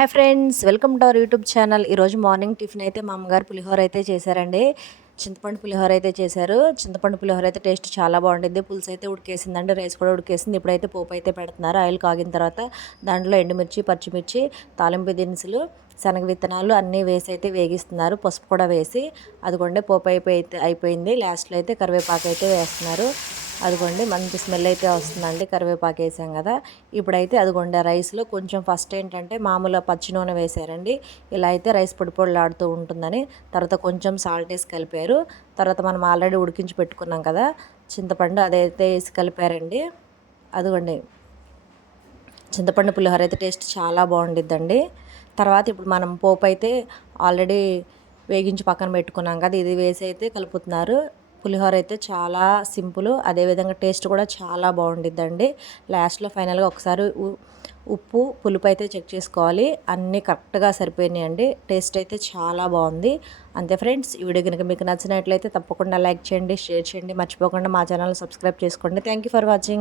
Hi friends, welcome to our YouTube channel. ఈరోజు morning tiffin అయితే మా అమ్మగారు పులిహోర అయితే చేశారండి. చింతపండు పులిహోర అయితే చేశారు. చింతపండు పులిహోర అయితే టేస్ట్ చాలా బాగుంటుంది. పులుసు అయితే ఉడికేసిందండి, రైస్ కూడా ఉడికేసింది. ఇప్పుడైతే పోపు అయితే పెడుతున్నారు. ఆయిల్ కాగిన తర్వాత దాంట్లో ఎండుమిర్చి, పచ్చిమిర్చి, తాలింపు దినుసులు, శనగ విత్తనాలు అన్నీ వేసి అయితే వేగిస్తున్నారు. పసుపు కూడా వేసి అదిగోండి పోపు అయిపోయింది. లాస్ట్లో అయితే కరివేపాకు అయితే వేస్తున్నారు. అదిగోండి మంచి స్మెల్ అయితే వస్తుందండి, కరివేపాకు వేసాం కదా. ఇప్పుడైతే అదిగోండి రైస్లో కొంచెం ఫస్ట్ ఏంటంటే మామూలుగా పచ్చి నూనె వేసారండి. ఇలా అయితే రైస్ పొడి పొడిలాడుతూ ఉంటుందని. తర్వాత కొంచెం సాల్ట్ వేసి కలిపారు. తర్వాత మనం ఆల్రెడీ ఉడికించి పెట్టుకున్నాం కదా చింతపండు, అదైతే వేసి కలిపారండి. అదిగోండి చింతపండు పులిహోర అయితే టేస్ట్ చాలా బాగుండిద్దండి. తర్వాత ఇప్పుడు మనం పోపు అయితే ఆల్రెడీ వేగించి పక్కన పెట్టుకున్నాం కదా, ఇది వేసి అయితే కలుపుతున్నారు. పులిహోర అయితే చాలా సింపుల్, అదేవిధంగా టేస్ట్ కూడా చాలా బాగుండిద్దండి. లాస్ట్లో ఫైనల్గా ఒకసారి ఉప్పు పులుపు అయితే చెక్ చేసుకోవాలి. అన్నీ కరెక్ట్గా సరిపోయినాయండి. టేస్ట్ అయితే చాలా బాగుంది. అంతే ఫ్రెండ్స్, ఈ వీడియో కనుక మీకు నచ్చినట్లయితే తప్పకుండా లైక్ చేయండి, షేర్ చేయండి, మర్చిపోకుండా మా ఛానల్ సబ్స్క్రైబ్ చేసుకోండి. Thank you for watching.